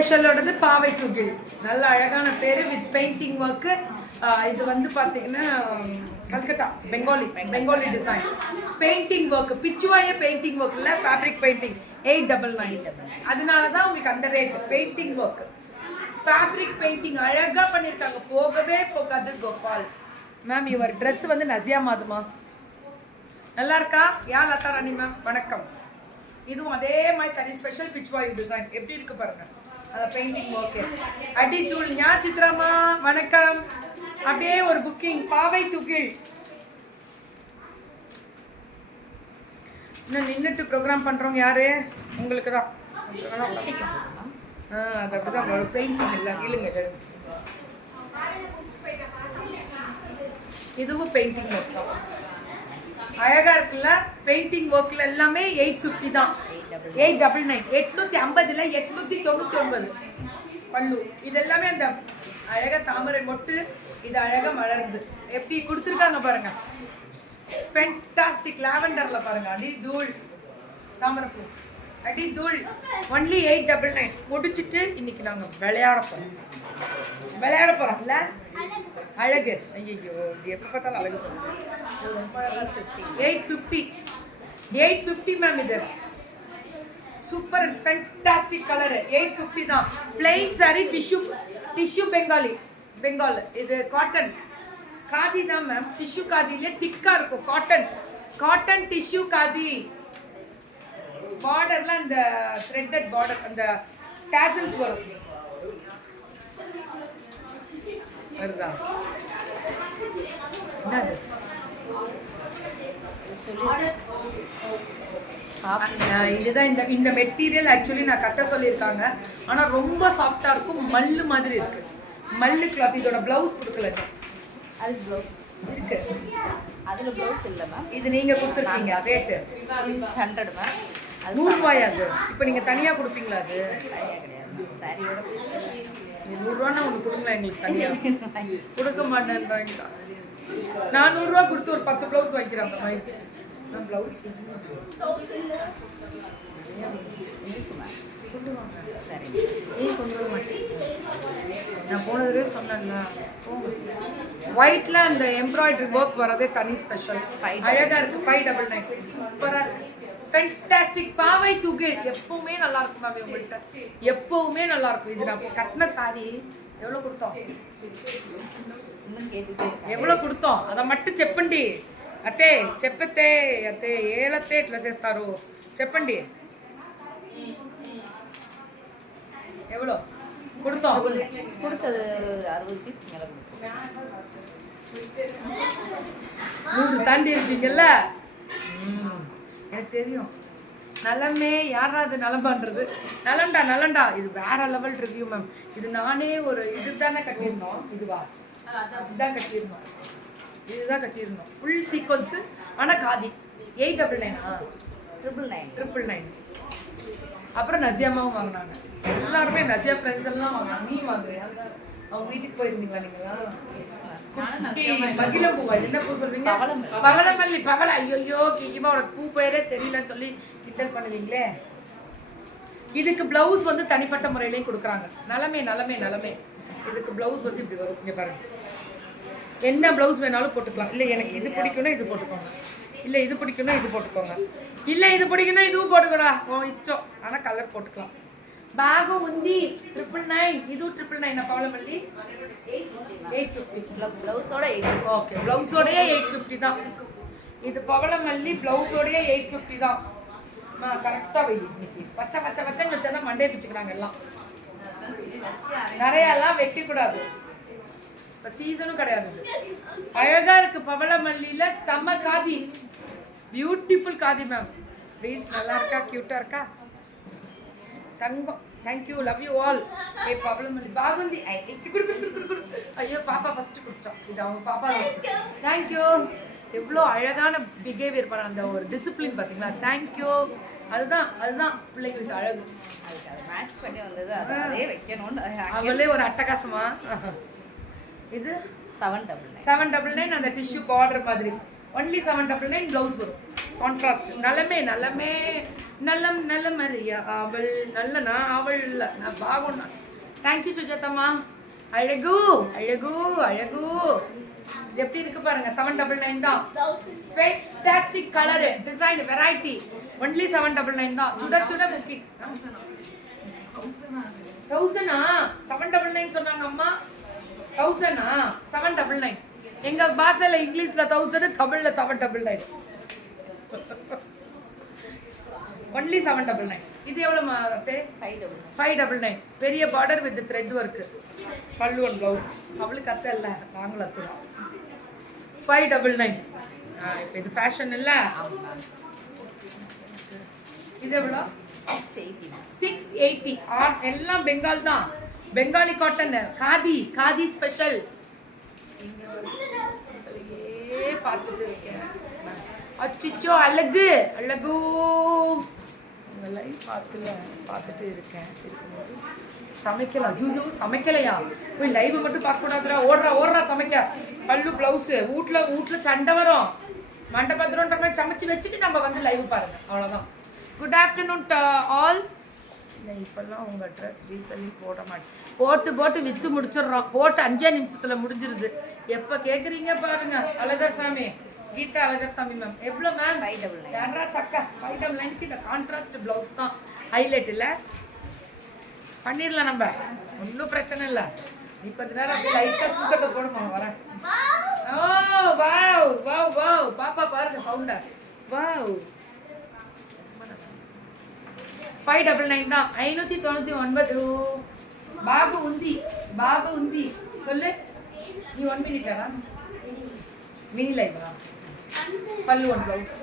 ஸ்பெஷலோடது பாவை துகில் நல்ல அழகான பேரு வித் பெயிண்டிங் ஒர்க்கு இது வந்து பார்த்தீங்கன்னா Calcutta Bengali Bengali design painting work பிச்சுவாயே painting work இல்லை fabric painting eight double nine அதனால தான் உங்களுக்கு அந்த rate painting work fabric painting அழகா பண்ணியிருக்காங்க போகவே போகாது கோபால். மேம் இவர் Dress வந்து நசியா மாதுமா? நல்லா இருக்கா? யா லதா ராணி மேம் வணக்கம். இதுவும் அதே மாதிரி தனி ஸ்பெஷல் பிச் வாயு டிசைன் எப்படி இருக்கு பாருங்க. அந்த பெயிண்டிங் ஓகே அடி தூள் ஞா சித்ராமா வணக்கம். அப்படியே ஒரு புக்கிங் பாவை துகில். இன்னும் நின்றுட்டு ப்ரோக்ராம் பண்ணுறவங்க யாரு? உங்களுக்கு தான். ஆ அது அப்படிதான் ஒரு பெயிண்டிங் இல்லை. இல்லைங்க இதுவும் பெயிண்டிங் ஒர்க் தான். அழகாக இருக்குல்ல? பெயிண்டிங் ஒர்க்கில் எல்லாமே எயிட் ஃபிஃப்டி தான். Eight double nine. எட்நூத்தி ஐம்பதுல எட்நூத்தி தொண்ணூத்தி ஒன்பது. பல்லு. இதெல்லாமே அந்த அழக தாமரை மொட்டு இது அழகா மலருது எப்படி கொடுத்துருக்காங்க பாருங்க. ஃபென்டாஸ்டிக் லாவெண்டர்ல பாருங்க. அடி தூள். தாமரை பூ. அடி தூள். Only eight double nine. முடிச்சுட்டு இன்னைக்கு நாங்க விளையாட போறோம். விளையாட போறோம்ல? அழகு. ஐயோ எப்போ பார்த்தாலும் அழகு சொல்லுங்க eight fifty. Eight fifty ma'am இது. Super and fantastic colour eight fifty தான். Plain sari tissue tissue Bengali Bengal இது காட்டன் காதி தான் மேம் டிஷ்யூ காதிலே திக்காக இருக்கும் காட்டன் காட்டன் டிஷ்யூ காதி. பார்டர்லாம் அந்த த்ரெட்டட் பார்டர் அந்த டேசல்ஸ் வரும். வருதா? என்னது? இதுதான் இந்த இந்த மெட்டீரியல் ஆக்சுவலி நான் கட்ட சொல்லியிருக்காங்க. ஆனா ரொம்ப சாஃப்டா இருக்கும். மல்லு மாதிரி இருக்கு. மல்லு கிளாத் இதோட பிளவுஸ் கொடுக்கல அது ப்ளவுஸ் இருக்கு. அதில் ப்ளவுஸ் இல்லை மேம் இது நீங்க கொடுத்துருக்கீங்க ரேட்டு ஹண்ட்ரட் மேம் நூறுரூவாயா அது? இப்போ நீங்க தனியா கொடுப்பீங்களா அது? நூறுரூவானா ஒன்று கொடுங்களேன் எங்களுக்கு தனியா. கொடுக்க மாட்டேன்றாங்க நானூறுரூவா கொடுத்து ஒரு பத்து ப்ளவுஸ் வாங்கிக்கிறேன் அந்த மாதிரி. அப்புறம் ப்ளவுஸ் நான் போன தடவை சொன்னேன்ல. அந்த எம்ப்ராய்டரி ஒர்க் வரதே தனி ஸ்பெஷல் அழகாக இருக்குது ஃபைவ் டபுள் நைன் சூப்பராக இருக்குது ஃபென்டாஸ்டிக் பாவை தூக்கு. எப்பவுமே நல்லா இருக்கும் மேம் உங்கள்கிட்ட எப்பவுமே நல்லா இருக்கும். இது நான் கட்டின சாரி எவ்வளோ கொடுத்தோம்? எவ்வளோ கொடுத்தோம்? அதை மட்டும் செப்பண்டி అతే చెప్పతే అతే ఏలతే ఇట్లా చేస్తారు చెప్పండి எவ்வளோ கொடுத்தோம் கொடுத்தது அறுபது பீஸ் மேலே கொடுத்தோம் நூறு தாண்டி இருப்பீங்கல்ல ம், எனக்கு தெரியும் நலமே யாராவது நலம்பான்றது நலம்டா நலம்டா இது வேற லெவல் ரிவ்யூ மேம் இது நானே ஒரு இதுதானே கட்டியிருந்தோம் இதுவா இதுதான் கட்டியிருந்தோம் இதுதான் கட்டியிருந்தோம். ஃபுல் சீக்வன்ஸ் ஆனா காதி. எயிட் டபுள் நைனா ட்ரிபிள் நைன் ட்ரிபிள் நைன் அப்புறம் நசியாமாவும் வாங்கினாங்க. எல்லாருமே நசியா ஃப்ரெண்ட்ஸ் எல்லாம் வாங்கினாங்க. நீ வாங்குறியா? அவங்க வீட்டுக்கு போயிருந்தீங்களா நீங்களா என்ன பூ சொல்வீங்க? பவளமல்லி பவள. ஐயோ கிங்கிமா உனக்கு பூ பேரே தெரியலன்னு சொல்லி கிண்டல் பண்ணுவீங்களே? இதுக்கு பிளவுஸ் வந்து தனிப்பட்ட முறையிலையும் கொடுக்குறாங்க. நலமே நலமே நலமே. இதுக்கு பிளவுஸ் வந்து இப்படி வரும். இங்க பாருங்க. என்ன பிளவுஸ் வேணாலும் போட்டுக்கலாம். இல்லை எனக்கு இது பிடிக்கும்னா இது போட்டுக்கோங்க. இல்லை இது பிடிக்கும்னா இது போட்டுக்கோங்க. இல்லை இது பிடிக்கும்னா இதுவும் போட்டுக்கோடா. உன் இஷ்டம். ஆனால் கலர் போட்டுக்கலாம். பேகும் உந்தி ட்ரிபிள் நைன் இதுவும் ட்ரிபிள் நைன் பவளமல்லி எயிட் ஃபிஃப்டி ப்ளவுஸோட எயிட் ஓகே ப்ளவுஸோடயே எயிட் ஃபிஃப்டி தான். இது பவளமல்லி ப்ளவுஸோடயே எயிட் ஃபிஃப்டி தான். கரெக்டாக வை. இன்னைக்கு பச்சை பச்சை பச்சைன்னு வச்சா தான் மண்டே பிச்சுக்கிறாங்க எல்லாம். நிறையெல்லாம் வைக்க கூடாது இப்போ சீசனும் கிடையாது. அழகா இருக்கு பவளமல்லியில செம்ம khadi. Beautiful khadi ma'am reels நல்லா இருக்கா? கியூட்டா இருக்கா? தங்கம். Thank you love you all ஏ பாகுந்தி. குடு, குடு, குடு. ஐயோ பாப்பா ஃபர்ஸ்ட் கொடுத்துட்டோம் இது அவங்க பாப்பா தேங்க்யூ எவ்வளோ அழகான பிஹேவியர் பண்ண அந்த ஒரு டிசிப்ளின் பார்த்தீங்களா தேங்க்யூ அதுதான் அதுதான் பிள்ளைங்களுக்கு அழகு. மேட்ச் பண்ணி வந்தது அதே வைக்கணும்னு அவளே ஒரு அட்டகாசமா? இது seven double nine seven double nine அந்த டிஷ்யூ பார்டர் மாதிரி. Only seven double nine blouse வரும். கான்ட்ராஸ்ட் நலமே நலமே நலம் நலமறியா அவள் நல்ல நான் அவள் இல்லை நான். நான் தேங்க்யூ சுஜாதம்மா. அழகு அழகு அழகு. எப்படி இருக்கு பாருங்க. செவன் டபுள் நைன் தான். Fantastic colour design variety only seven double nine தான். சுட சுட புக்கிங் தௌசண்டா செவன் டபுள் நைன் சொன்னாங்க அம்மா. தௌசண்டா செவன் டபுள் நைன் எங்க பாஷையில இங்கிலீஷ்ல தௌசண்ட் தமிழ்ல seven double nine only seven double nine இது எவ்வளோ five double five double nine பெரிய பார்டர் வித் த்ரெட் ஒர்க்கு பல்லு ஒன் ப்ளவுஸ் அவளுக்கு அத்தை இல்லை நாங்களும் அத்தை ஃபைவ் டபுள் நைன் இப்போ இது ஃபேஷன் இல்லை? இது எவ்வளோ சிக்ஸ் எயிட்டி சிக்ஸ் எயிட்டி ஆர் எல்லாம் பெங்கால் தான். பெங்காலி காட்டன் காதி காதி ஸ்பெஷல் பார்த்துட்டு இருக்கேன். அச்சிச்சோ அழகு அழகு. உங்கள் லைவ் பார்த்துல பார்த்துட்டு இருக்கேன். இருக்கும்போது சமைக்கலாம். ஐயோ சமைக்கலையா? போய் லைவ் மட்டும் பார்க்க கூடாதுடா. ஓடுறா ஓடுறா சமைக்க. பல்லு ப்ளவுஸு வீட்ல வீட்ல சண்டை வரும். மண்டபத்திரன்ற மாதிரி சமைச்சு வச்சுட்டு நம்ம வந்து லைவ் பாருங்க. அவ்வளோதான் குட் ஆஃப்டர்நூன் ஆல் இப்போல்லாம் உங்கள் ட்ரெஸ் ரீசெல்லி போட மாட்டேன் போட்டு போட்டு விற்று முடிச்சிடுறோம். போட்டு அஞ்சே நிமிஷத்தில் முடிஞ்சிருது. எப்போ கேட்குறீங்க பாருங்க அழகர் சாமி கீதா அழகர் சாமி மேம் எவ்வளோ மேம் ஃபைவ் டபுள் நைன் சக்கா? ஃபைவ் டபுள் நைன்க்கு இந்த கான்ட்ராஸ்ட் ப்ளவுஸ் தான். ஹைலைட் இல்லை? பண்ணிடலாம் நம்ம. ஒன்றும் பிரச்சனை இல்லை. நீ கொஞ்ச நேரம் அப்படியே லைட்டாக தூக்கத்தை போடுமா வரேன். ஓ வாவ் வாவ் வாவ் பாப்பா பாருங்க சவுண்டை வாவ் ஃபைவ் டபுள் நைன் தான். ஐநூற்றி தொண்ணூற்றி ஒன்பது. பாகு உந்தி பாகு உந்தி. சொல்லு. நீ ஒன் மினிட்டா மினி லைவா பல்லு ஒன் ப்ளவுஸ்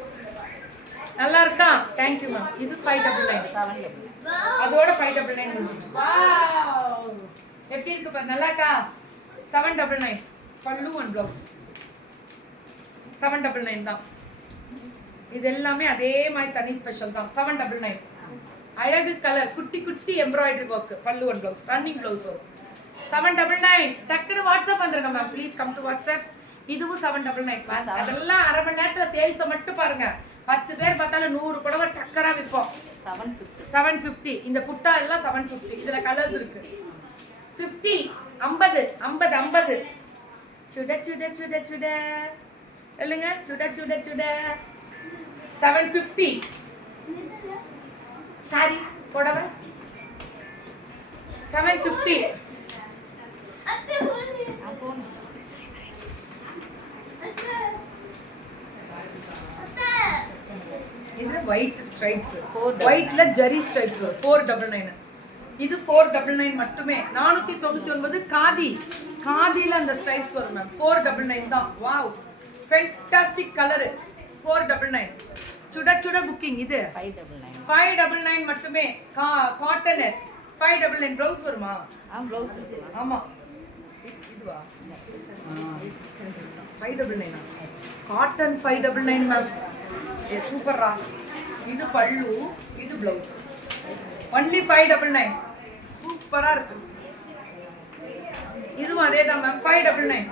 நல்லா இருக்கா? தேங்க்யூ மேம் இது ஃபைவ் டபுள் நைன் செவன் அதோட ஃபைவ் டபுள் நைன் எப்படி இருக்கு பாரு? நல்லா இருக்கா? செவன் டபுள் நைன் பல்லு one blouse seven double nine தான். இது எல்லாமே அதே மாதிரி தனி ஸ்பெஷல் தான். செவன் டபுள் நைன் அழகு கலர் குட்டி குட்டி எம்ப்ராய்டரி ஒர்க் பல்லு ஒன் ப்ளவுஸ் ரன்னிங் ப்ளவுஸ் வரும் செவன் டபுள் நைன் டக்குனு வாட்ஸ்அப் வந்துருங்க ma'am please come to WhatsApp இதுவும் செவன் டபுள் நைன் அதெல்லாம் அரை மணி நேரத்தில் சேல்ஸை மட்டும் பாருங்க. பத்து பேர் பார்த்தாலும் நூறு புடவை டக்கரா விற்போம். செவன் ஃபிஃப்டி செவன் ஃபிஃப்டி இந்த புட்டா எல்லாம் செவன் ஃபிஃப்டி இதில் கலர்ஸ் இருக்கு. ஃபிஃப்டி ஐம்பது ஐம்பது ஐம்பது. சுட சுட சுட சுட. சொல்லுங்க. சுட சுட சுட. செவன் ஃபிஃப்டி சாரி புடவை செவன் ஃபிஃப்டி அப்போ இது ஒயிட் ஸ்ட்ரைப்ஸ் ஒயிட்ல ஜரி ஸ்ட்ரைப்ஸ் வரும் ஃபோர் டபுள் நைன் இது ஃபோர் டபுள் நைன் மட்டுமே. நானூற்றி தொண்ணூற்றி ஒன்பது காதி. காதியில் அந்த ஸ்ட்ரைப்ஸ் வரும் மேம் ஃபோர் டபுள் நைன் தான். Wow fantastic colour four double nine சுட சுட புக்கிங் இது. Five double nine five double nine மட்டுமே கா cotton five double nine blouse வருமா? ஆ ப்ளவுஸ் ஆமாம் இதுவா? ஃபைவ் டபுள் நைனா cotton five double nine ma'am ஏ சூப்பர்ரா. இது பல்லு இது blouse only five double nine சூப்பராக இருக்கு. இதுவும் அதே தான் மேம் ஃபைவ் டபுள் நைன்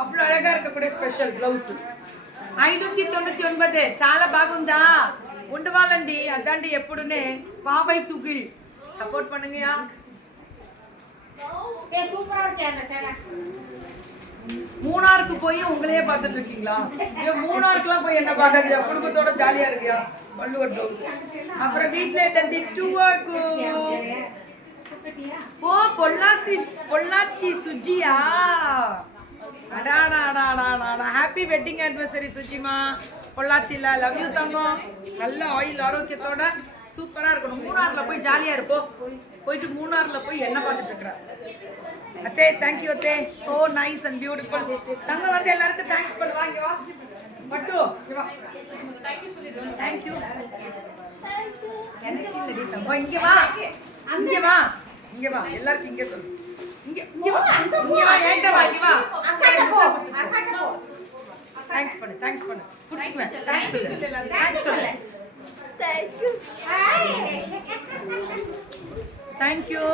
அவ்வளோ அழகாக இருக்கக்கூடிய ஸ்பெஷல் బ్లౌజ్ ஐநூற்றி தொண்ணூற்றி ఒన్పది చాలా బాగుందా ఉండవాలండి అదండి ఎప్పుడునే బాబాయ్ తుగిల్ సపోర్ట్ பண்ணுங்கயா மூணாருக்கு போய் உங்களையே பார்த்துட்டு இருக்கீங்களா ஐயோ மூணாருக்குலாம் போய் என்ன பார்க்காதீங்க குடும்பத்தோட ஜாலியா இருக்கியா வள்ளுவர் ப்ளவுஸ் அப்புறம் வீட்டுல என்ன திட்டுவாக்கு ஓ பொள்ளாச்சி பொள்ளாச்சி சுஜியா அடாடாடாடாடா ஹாப்பி வெட்டிங் ஆனிவர்சரி சுஜிமா பொள்ளாச்சியில் லவ் யூ தங்கம். நல்ல ஆயில் ஆரோக்கியத்தோட சூப்பரா இருக்கணும். மூணாறுல போய் ஜாலியா இருப்போம் போயிட்டு மூணாறுல போய் என்ன பார்த்துட்டு இருக்கிற? அத்தே தேங்க்யூ அத்தே. சோ நைஸ் அண்ட் பியூட்டிஃபுல் தங்க வந்து எல்லாருக்கும் தேங்க்ஸ் பண்ணுவா இங்க வா. பட்டு வா. தேங்க்யூ எனக்கு இல்லடி தங்கம். இங்க வா. இங்க வா. இங்க வா. எல்லாருக்கும் இங்க சொல்லு. இங்க இங்க வா. இங்க வா ஏன்டா வா இங்க வா. தேங்க்ஸ் பண்ணு தேங்க்ஸ் பண்ணு. தேங்க்யூ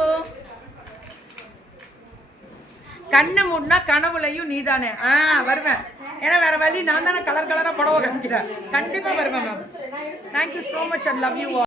கண்ணை மூடினா கனவுலையும் நீதானே. ஆ வருவேன். ஏன்னா வேற வழி நான் தானே கலர் கலரா புடவை காமிக்கிறேன் கண்டிப்பா வருவேன் ma'am thank you so much and love you